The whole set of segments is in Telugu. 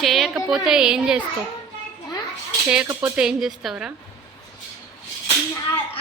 చేయకపోతే ఏం చేస్తావు? చేయకపోతే ఏం చేస్తావురా?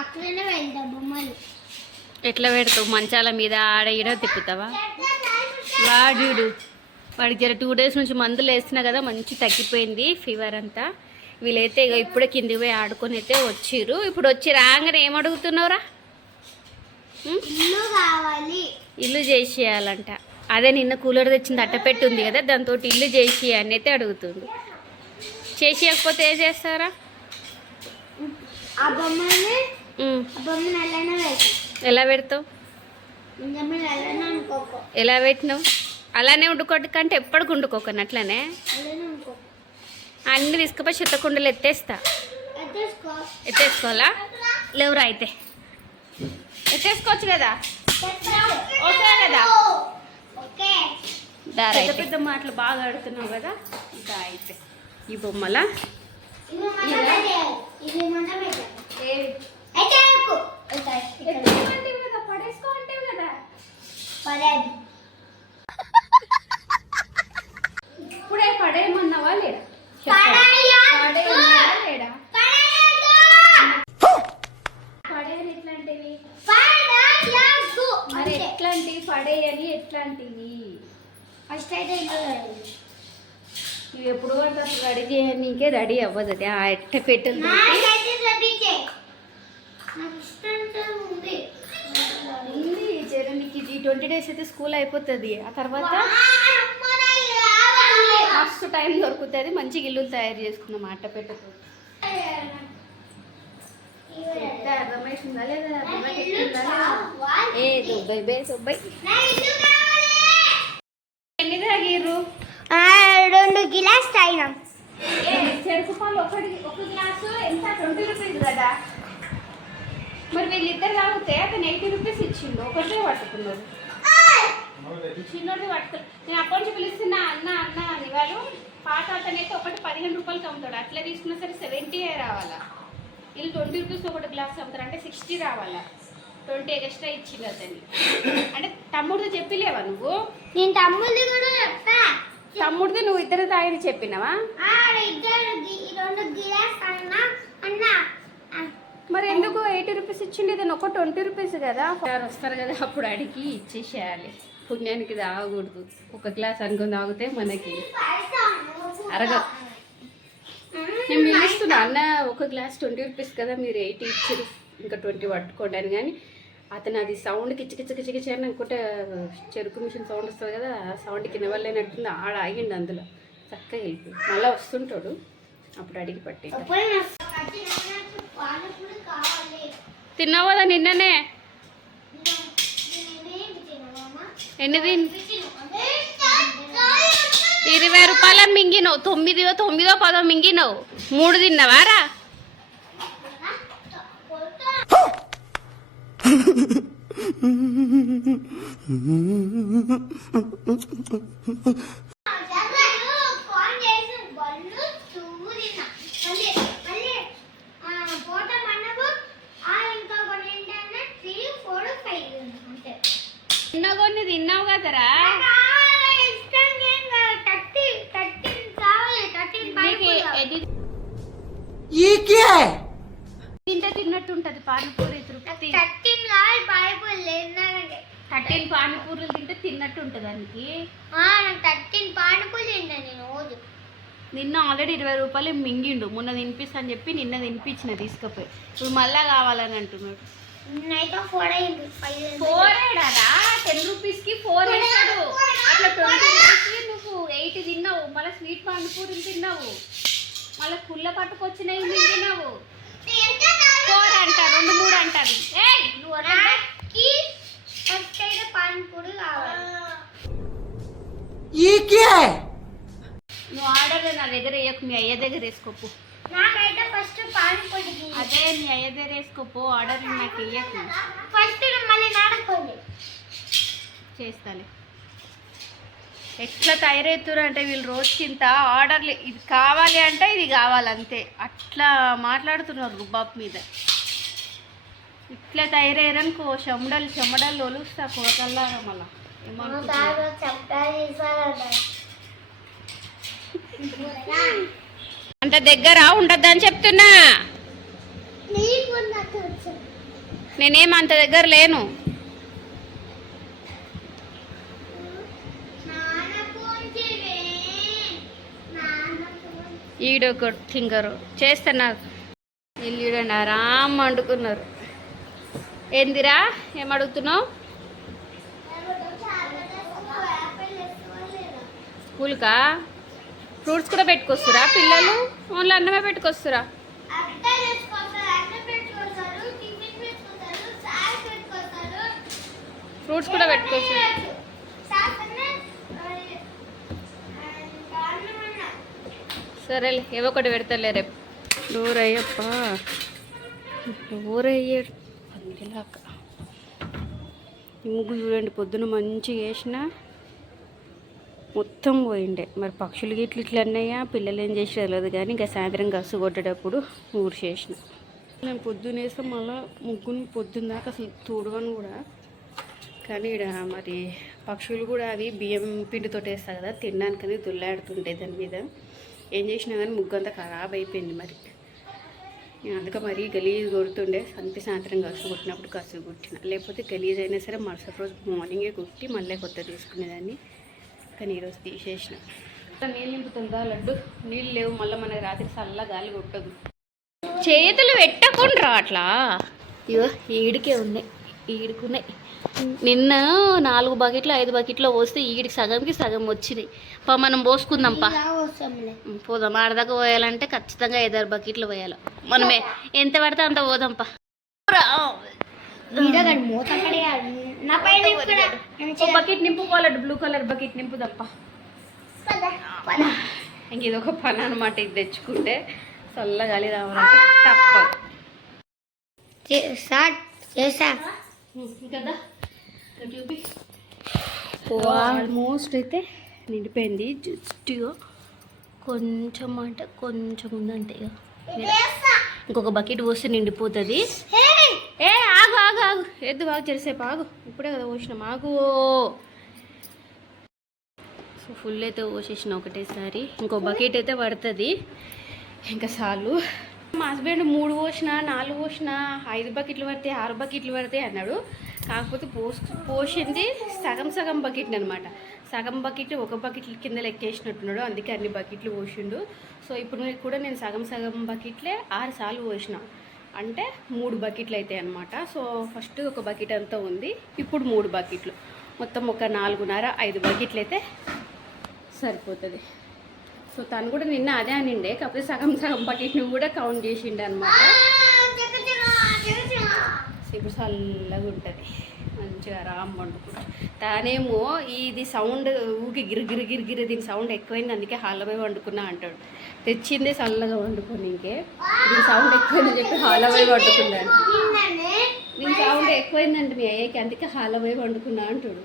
అట్లనే వెళ్తా బొమ్మలు. ఎట్లా పెడతావు? మంచాల మీద ఆడ ఈడ తిప్పుతావా? వాడికి జర 2 days నుంచి మందులు వేస్తున్నా కదా, మంచి తగ్గిపోయింది ఫీవర్ అంతా. వీళ్ళైతే ఇక ఇప్పుడే కిందికి పోయి ఆడుకొని అయితే వచ్చిర్రు. ఇప్పుడు వచ్చి రాగానే ఏం అడుగుతున్నావురా? ఇల్లు కావాలి, ఇల్లు చేసేయాలంట. అదే నిన్న కూలర్ తెచ్చింది అట్టపెట్టి ఉంది కదా, దాంతో ఇల్లు చేసి అని అయితే అడుగుతుంది. చేసేయకపోతే ఏం చేస్తారా? ఆ బొమ్మని అలానే పెడతాం. ఎలా పెడతావు? ఎలా పెట్టినావు? అలానే వండుకోటి కంటే ఎప్పటికి వండుకోకని అట్లనే అన్నీ తీసుకుపోయి చెత్తకుండలు ఎత్తేస్తా. ఎత్తేసుకోవాలా? లేవురా అయితే ఎత్తేసుకోవచ్చు కదా. ఓకే కదా. పెద్ద పెద్ద మాటలు బాగా ఆడుతున్నావు కదా. దా అయితే ఈ బొమ్మల ఇప్పుడే పడేయమన్నావా లేడా? లేడా పడేయని ఎట్లాంటివి? మరి ఎట్లాంటివి పడేయని ఎట్లాంటివి? ఫస్ట్ అయితే నువ్వు ఎప్పుడు అంటే అసలు రెడీ చేయనీకే రెడీ అవ్వదు. అది ఆ ఎట్ట పెట్టెలు నీకు ఈ 20 days అయితే స్కూల్ అయిపోతుంది. ఆ తర్వాత మస్తు టైం దొరుకుతుంది. మంచిగా ఇల్లులు తయారు చేసుకుందాం అట్ట పెట్టతో. అర్థమవుతుందా లేదా? ఏ దుబ్బాయి బే దుబ్బాయి ఎన్ని తాగిర్రు? 2 గిలాస్ తాగినాం. చెరుకు పాలు ఒక గ్లాసు ఎంత? 20 rupees కదా. మరి వీళ్ళిద్దరు తాగితే అతను 80 rupees ఇచ్చిండు. ఒకటే పట్టుకున్నాడు, చిన్నోడి పట్టుకున్నాడు. నేను అప్పటి నుంచి పిలుస్తున్నా అన్న అన్న అని. వాళ్ళు పాత అతనైతే ఒకటి 15 రూపాయలకి అమ్ముతాడు. అట్లా తీసుకున్నా సరే 70 రావాలా. వీళ్ళు 20 rupees ఒకటి గ్లాస్ అమ్ముతారు అంటే 60 రావాలా. 20 ఎక్స్ట్రా ఇచ్చింది అతన్ని. అంటే తమ్ముడితో చెప్పలేవా నువ్వు? నేను తమ్ముడిది కూడా చెప్తా. తమ్ముడిది నువ్వు ఇద్దరు తాగిని చెప్పినావా? మరి ఎందుకు 80 rupees ఇచ్చిండి? ఇతను ఒక 20 rupees కదా. వస్తారు కదా అప్పుడు అడిగి ఇచ్చేసేయాలి. పుణ్యానికి తాగకూడదు. ఒక గ్లాస్ అనుకుని తాగితే మనకి అరగ. నేను పిలుస్తున్నా అన్న ఒక గ్లాస్ 20 rupees కదా, మీరు 80 ఇచ్చారు, ఇంకా 20 పట్టుకోండి అని. కానీ అతను అది సౌండ్ కిచకిచ అని అనుకుంటే చెరుకు మిషన్ సౌండ్ వస్తుంది కదా, ఆ సౌండ్కి నివల్లేనట్టుంది. ఆడ ఆగిండు అందులో. చక్కగా వెళ్ళిపోయి మళ్ళీ వస్తుంటాడు. అప్పుడు అడిగి పట్టి తిన్నావు కదా నిన్ననే. ఎన్ని 20 రూపాయల మింగినవు. 9 10 మింగినవు. 3 తిన్నావారా? కొన్ని తిన్నావు కదరా. తింటే తిన్నట్టు ఉంటది పానీపూరి. 13 పానీపూరీలు తింటే తిన్నట్టు ఉంటుంది దానికి. 13 పానీపూరి తింటాను రోజు. నిన్న ఆల్రెడీ 20 రూపాయలు మింగిండు. మొన్న తినిపిస్తా అని చెప్పి నిన్న తినిపించిన తీసుకుపోయి. ఇప్పుడు మళ్ళా కావాలని అంటున్నాడు. 4 ఏడారా? 10 రూపీస్కి 4 వేస్తాడు. అట్లా 20 రూపీస్కి నువ్వు 8 తిన్నావు. మళ్ళీ స్వీట్ పానీపూరీలు తిన్నావు. మళ్ళీ కుళ్ళ పట్టుకొచ్చినాయి తిన్నావు. 4 అంట, 2 3 అంటారు. నువ్వు పానీపూరి కావాలి. నువ్వు ఆర్డర్ నా దగ్గర వేయకు, మీ అయ్య దగ్గర వేసుకోపు. నాకైతే ఫస్ట్ పానీపూరి. అదే మీ అయ్య దగ్గర వేసుకోపో. ఆర్డర్ నాకు వేయకు. ఫస్ట్ మళ్ళీ నాడుకోండి చేస్తాలే. ఎట్లా తయారవుతారు అంటే వీళ్ళు రోజుకింత ఆర్డర్లు. ఇది కావాలి అంటే ఇది కావాలంతే. అట్లా మాట్లాడుతున్నారు రుబాబ్ మీద. ఇట్లా తయారయ్యారనుకో చెమడలు ఒలుస్తా కోతల్లాగా. మళ్ళా అంత దగ్గర ఉండద్దని చెప్తున్నా. నేనేం అంత దగ్గర లేను. ఈడొక థింగరు చేస్తున్నారు. ఇల్లుడండి ఆరామ్ వండుకున్నారు. ఏందిరా ఏమడుగుతున్నావు? స్కూల్కా ఫ్రూట్స్ కూడా పెట్టుకొస్తురా పిల్లలు? ఓన్లీ అన్నమే పెట్టుకొస్తురా? ఫ్రూట్స్ కూడా పెట్టుకొస్తురా? సరేలే ఏవో ఒకటి పెడతలే రేపు. డోరయ్యప్ప డోరయ్యాడు పందిలాక. ఈ ముగ్గు చూడండి, పొద్దున మంచిగా వేసిన మొత్తం పోయిండే. మరి పక్షులు గిట్లు ఇట్లా అన్నాయా, పిల్లలు ఏం చేసి తెలియదు కానీ ఇంకా సాయంత్రం గస్సు కొట్టేటప్పుడు ఊడ్చేసిన. నేను పొద్దున్న వేస్తే మళ్ళీ ముగ్గుని పొద్దున్న దాకా అసలు తూడవను కూడా. కానీ ఇక్కడ మరి పక్షులు కూడా అవి బియ్యం పిండితో వేస్తాయి కదా, తినడానికని దుల్లాడుతుంటాయి దాని మీద. ఏం చేసినా కానీ ముగ్గు అంతా ఖరాబ్ అయిపోయింది. మరి అందుకే మరీ గలీజ్ కొడుతుండే. సాయంత్రం గసు కొట్టినప్పుడు గసు కొట్టిన, లేకపోతే గలీజ్ అయినా సరే మరుసటి రోజు మార్నింగే కొట్టి మళ్ళీ కొత్త తీసుకునేదాన్ని. కానీ ఈరోజు తీసేసిన. నీళ్ళు నింపుతుందా లడ్డు? నీళ్ళు లేవు, మళ్ళీ మనకి రాత్రి చల్ల గాలి కొట్టదు. చేతులు పెట్టకుండా అట్లా. ఇగో ఈడికే ఉన్నాయి, ఈడుకున్నాయి. నిన్న 4 బకెట్లు 5 బకెట్లో పోస్తే ఈడికి సగంకి సగం వచ్చినాయి. మనం పోసుకుందాంపా, పోదాం. ఆడదాకా పోయాలంటే ఖచ్చితంగా 5-6 బకెట్లు పోయాలి. మనమే ఎంత పడితే అంత పోదాంపా. బకెట్ నింపుకోవాలంటే బ్లూ కలర్ బకెట్ నింపుదప్ప. ఇంక ఇదొక పని అనమాట. ఇది తెచ్చుకుంటే చల్లగాలి రావాలంటే తప్పదు కదా. చూపి ఆల్మోస్ట్ అయితే నిండిపోయింది. జస్ట్ కొంచెం అంటే కొంచెం ఉందంటే ఇంకొక బకెట్ పోస్తే నిండిపోతుంది. ఏ ఆగు ఆగు ఆగు, ఎద్దు బాగా చేసేపు ఆగు. ఇప్పుడే కదా పోసినాం, ఆగు. సో ఫుల్ అయితే పోసేసిన ఒకటేసారి. ఇంకో బకెట్ అయితే పడుతుంది ఇంకా చాలు. మా హస్బెండ్ 3 పోసినా 4 పోసినా 5 బకెట్లు పడతాయి 6 బకెట్లు పడతాయి అన్నాడు. కాకపోతే పోసింది సగం బకెట్ అనమాట. సగం బకెట్ ఒక బకెట్ కింద లెక్కేసినట్టున్నాడు, అందుకే అన్ని బకెట్లు పోసిండు. సో ఇప్పుడు కూడా నేను సగం బకెట్లే 6 సార్లు పోసిన, అంటే 3 బకెట్లు అవుతాయి అనమాట. సో ఫస్ట్ ఒక బకెట్ అంతా ఉంది, ఇప్పుడు 3 బకెట్లు, మొత్తం ఒక 4.5-5 బకెట్లు అయితే సరిపోతుంది. సో తను కూడా నిన్న అదే అనిండే, కాకపోతే సగం బకెట్ని కూడా కౌంట్ చేసిండే అనమాట. ఇప్పుడు చల్లగా ఉంటుంది, మంచిగా ఆరాం వండుకుంటా. తానేమో ఇది సౌండ్ ఊకి గిరిగిరి దీని సౌండ్ ఎక్కువైంది, అందుకే హాల్లో పోయి వండుకున్నా అంటాడు. తెచ్చిందే చల్లగా వండుకొని, ఇంకే దీని సౌండ్ ఎక్కువైందని చెప్పి హాల్లో పోయి వండుకున్నాను. దీని సౌండ్ ఎక్కువైందండి మీ అయ్యకి, అందుకే హాల్లో పోయి వండుకున్నా అంటాడు.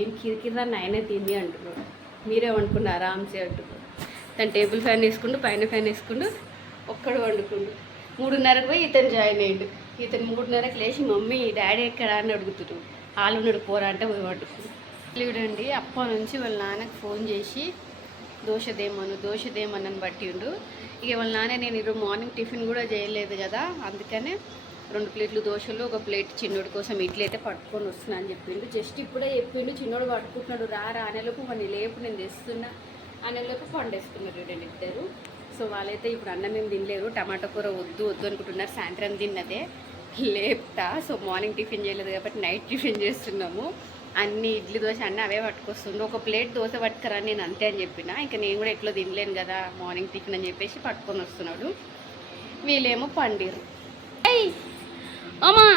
ఏం కిరికిరాన్ని ఆయనే తిండి అంటున్నాడు. మీరే వండుకున్నారా ఆంసే అంటున్నాడు. తను టేబుల్ ఫ్యాన్ వేసుకుంటూ పైన ఫ్యాన్ వేసుకుంటూ ఒక్కడు వండుకుండు. 3:30కి పోయి ఇతను జాయిన్ అయ్యాడు. ఇతను 3:30కి లేచి మమ్మీ డాడీ ఎక్కడా అని అడుగుతుడు. ఆలున్నాడు పోరా అంటే పోయి వండుకుండు. చూడండి అప్ప నుంచి వాళ్ళ నాన్నకు ఫోన్ చేసి దోశ దేమని పట్టిండు. ఇక వాళ్ళ నాన్న నేను ఈరోజు మార్నింగ్ టిఫిన్ కూడా చేయలేదు కదా, అందుకనే 2 ప్లేట్లు దోశలు 1 ప్లేట్ చిన్నోడి కోసం ఇడ్లీ అయితే పట్టుకొని వస్తున్నా అని చెప్పిండు. జస్ట్ ఇప్పుడే చెప్పిండు, చిన్నోడు పట్టుకుంటున్నాడు రా అనేలోపు మన లేపు నేను తెస్తున్నా అనేలోపు పండేసుకున్నారు చూడండి ఇద్దరు. సో వాళ్ళైతే ఇప్పుడు అన్నం ఏం తినలేరు, టమాటా కూర వద్దు అనుకుంటున్నారు. సాయంత్రం తిన్నదే లేపుతా. సో మార్నింగ్ టిఫిన్ చేయలేదు కాబట్టి నైట్ టిఫిన్ చేస్తున్నాము. అన్ని ఇడ్లీ దోశ అన్నీ అవే పట్టుకొస్తుండ్రు. 1 ప్లేట్ దోశ పట్టుకురా నేను అంతే అని చెప్పిన. ఇంకా నేను కూడా ఎట్లా తినలేను కదా మార్నింగ్ టిఫిన్ అని చెప్పేసి పట్టుకొని వస్తున్నాడు. వీళ్ళేమో పండిరు. అయ్యి ఓమా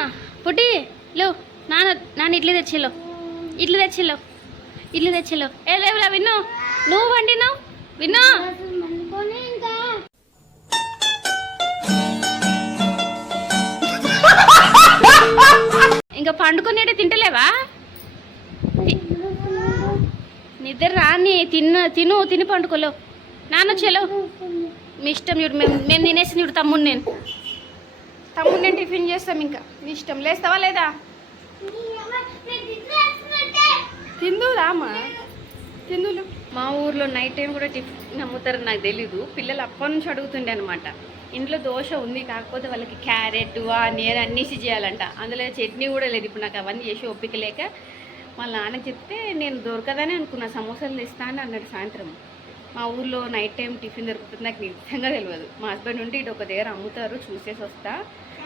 పుట్టి లేవు, నాన్న ఇడ్లీ తెచ్చిలో ఏ లేవురా విన్ను, నువ్వు వండినావు విన్ను. ఇంకా పండుకునేటి తింటలేవా? నిద్ర రాని తిని పండుకోలేవు. నాన్న చెలో మీ ఇష్టం చూడు. మేము తినేసి చూడు. తమ్ముడు నేను టిఫిన్ చేస్తాం. ఇంకా మీ ఇష్టం. లేస్తావా లేదా? తిందు రామా ఎందులో మా ఊర్లో నైట్ టైం కూడా టిఫిన్ అమ్ముతారని నాకు తెలీదు. పిల్లలు అప్పటి నుంచి అడుగుతుండే అనమాట. ఇంట్లో దోశ ఉంది, కాకపోతే వాళ్ళకి క్యారెట్ ఆనియన్ అన్నీసి చేయాలంట. అందులో చట్నీ కూడా లేదు. ఇప్పుడు నాకు అవన్నీ చేసి ఓపిక లేక వాళ్ళ నాన్నకి చెప్తే నేను దొరకదని అనుకున్నా. సమోసాలు ఇస్తాను అన్నాడు సాయంత్రం. మా ఊర్లో నైట్ టైం టిఫిన్ దొరుకుతుంది నాకు నిజంగా తెలియదు. మా హస్బెండ్ ఉంటే ఇటు ఒక దగ్గర అమ్ముతారు, చూసేసి వస్తా,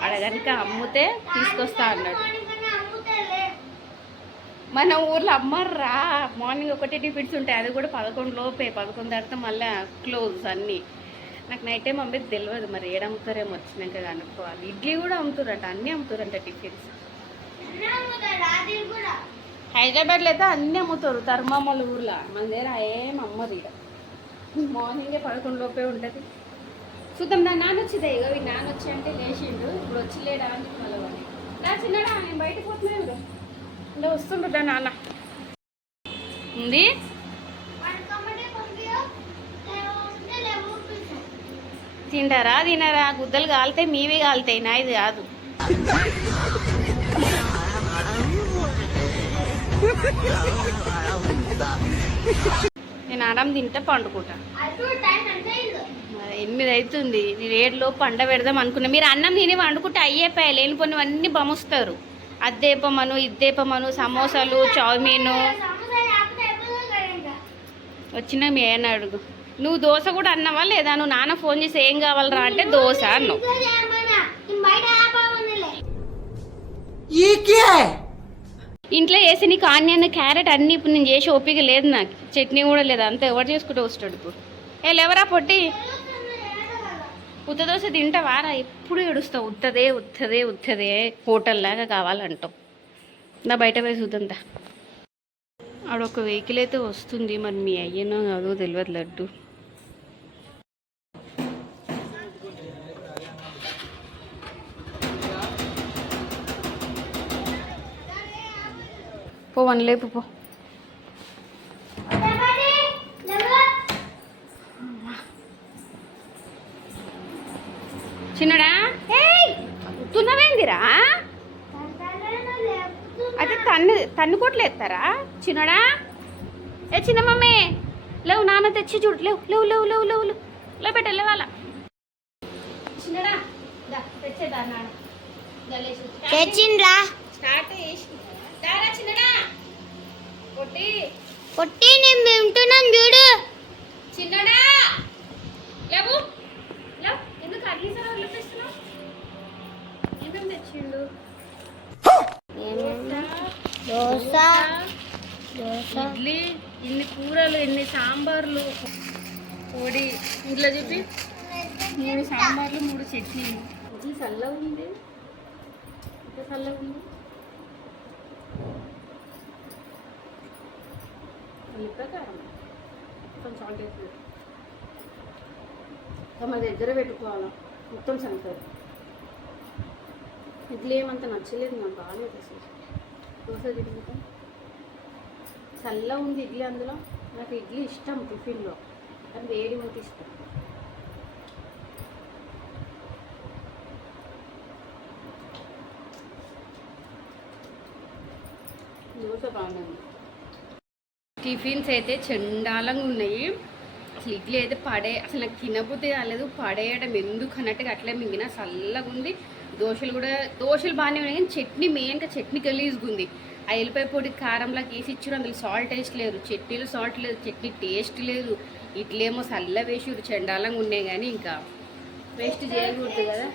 అక్కడ కనుక అమ్ముతే తీసుకొస్తా అన్నాడు. మన ఊర్లో అమ్మర్రా, మార్నింగ్ ఒకటే టిఫిన్స్ ఉంటాయి, అది కూడా 11 లోపే. 11 తర్వాత మళ్ళీ క్లోజ్ అన్నీ. నాకు నైట్ టైం అమ్మేది తెలియదు, మరి ఏడు అమ్ముతారేమో వచ్చినాక కనుక్కోవాలి. ఇడ్లీ కూడా అమ్ముతారంట, అన్నీ అమ్ముతారంట టిఫిన్స్. హైదరాబాద్లో అయితే అన్నీ అమ్ముతారు. ధర్మామల ఊర్లో మన దగ్గర ఏం అమ్మరు. ఇక మార్నింగే 11 లోపే ఉంటుంది. చూద్దాం. నా నాన్న వచ్చిందే, ఇక నాన్న వచ్చి అంటే లేచిండు. ఇప్పుడు వచ్చి లేడా అని మళ్ళీ నా చిన్నడా నేను బయటకు పోతున్నాను. అంటే వస్తుండ్రు నాన్న ఉంది. తింటారా తినారా? గుద్దలు కాలుతాయి, మీవి కాలుతాయి, నా ఇది కాదు. నేను ఆరాం తింటా, పండుకుంటా. 8 అవుతుంది. నేను 7 పండ పెడదాం అనుకున్నా. మీరు అన్నం తిని వండుకుంటే అయ్యేపాయ. లేనిపోయిన అన్నీ బముస్తారు. అద్దేపమను ఇద్దేపమను, సమోసాలు, చౌమీను వచ్చినా మీ ఆయన అడుగు. నువ్వు దోశ కూడా అన్నావా లేదా? నువ్వు నాన్న ఫోన్ చేసి ఏం కావాలరా అంటే దోశ అన్నావు. ఇంట్లో వేసి నీకు ఆనియన్ క్యారెట్ అన్నీ ఇప్పుడు నేను చేసి ఓపిక లేదు, నాకు చట్నీ కూడా లేదు. అంతా ఎవరు చేసుకుంటూ వస్తాడు ఇప్పుడు. లేవరా పొట్టి, ఉత్త దోశ తింటావారా? ఎప్పుడు ఏడుస్తావు, ఉత్తదే ఉత్తదే ఉత్తదే హోటల్లాగా కావాలంటావు. నా బయట పోయి చూద్దా. ఆడొక వెహికల్ అయితే వస్తుంది, మరి మీ అయ్యనో కాదో తెలియదు. లడ్డు పో, వన్ లేపు పో. చిన్నడా తున్నవేందిరా? అయితే తన్నుకోట్లు ఎత్తారా చిన్నడా? చిన్న మమ్మీ లేవు, నాన్న తెచ్చి చూడు. లేవు లేవు లేవు లేవు లేవు లేవు లేవు పెట్ట లేవాల. చిన్నడా తెచ్చేదా నాన్న తెచ్చిండ్రా. స్టార్ట్ చేసి దారా చిన్నడా. పొట్టి పొట్టి నేను వింటున్నాను చూడు. చిన్నడా లేవు లేవు. ఎందుకు అడిగేసారా వదిలిపిస్తున్నావు? ఏమేమి తెచ్చిండు? దోశ, ఇడ్లీ, ఇన్ని కూరలు, ఎన్ని సాంబార్లు, పొడి ఇంట్లో చెప్పి 3 సాంబార్లు 3 చట్నీలు. ఇది చల్లగా ఉంది, ఇంత చల్లగా ఉంది. ప్రకారం మొత్తం సాల్ట్ వేస్తుంది. మన దగ్గర పెట్టుకోవాలా మొత్తం సంతారు. ఇడ్లీ ఏమంత నచ్చలేదు నాకు, బాగాలేదు అసలు. దోశ తిరుగుతాం చల్ల ఉంది ఇడ్లీ. అందులో నాకు ఇడ్లీ ఇష్టం టిఫిన్లో, అది వేడి ఉంటే ఇష్టం. దోశ బాగానే ఉంది. టిఫిన్స్ అయితే చండాలంగా ఉన్నాయి. అసలు ఇడ్లీ అయితే అసలు నాకు తినబుద్ధి కాలేదు. పడేయడం ఎందుకు అన్నట్టుగా అట్లే మింగిన. చల్లగా ఉంది. దోశలు బాగానే ఉన్నాయి, కానీ చట్నీ మెయిన్గా చట్నీ గలీజ్గా ఉంది. ఆ ఎల్లిపాయ పొడి కారంలోకి వేసి ఇచ్చారు, అందులో సాల్ట్ టేస్ట్ లేదు. చట్నీలో సాల్ట్ లేదు, చట్నీ టేస్ట్ లేదు. ఇడ్లీ ఏమో చల్ల వేసి చండాలంగా ఉన్నాయి, కానీ ఇంకా వేస్ట్ చేయకూడదు కదా.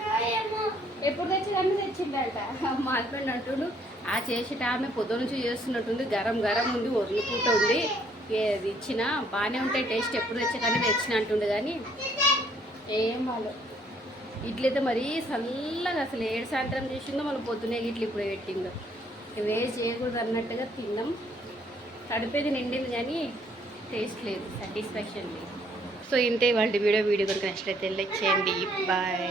ఎప్పుడు తెచ్చేదాన్ని తెచ్చిందంట మా హస్బెండ్ అంటుడు. ఆ చేసేట ఆమె పొద్దు నుంచి చేస్తున్నట్టుంది, గరం గరం ఉంది, వదులుకుంటూ ఉంది. ఏది ఇచ్చినా బాగానే ఉంటాయి టేస్ట్, ఎప్పుడు తెచ్చే కానీ తెచ్చిన అంటుండే, కానీ ఏం వాళ్ళు ఇడ్లీ అయితే మరీ చల్లగా. అసలు 7 సాయంత్రం చేసిందో మళ్ళీ పొద్దునే ఇడ్లీ ఇప్పుడు పెట్టిందో. వేస్ట్ చేయకూడదు అన్నట్టుగా తిన్నాం. తడిపేది నిండింది కానీ టేస్ట్ లేదు, సాటిస్ఫాక్షన్ లేదు. సో ఇంతే వాళ్ళ వీడియో కనుక నచ్చినట్లయితే లైక్ చేయండి. బాయ్.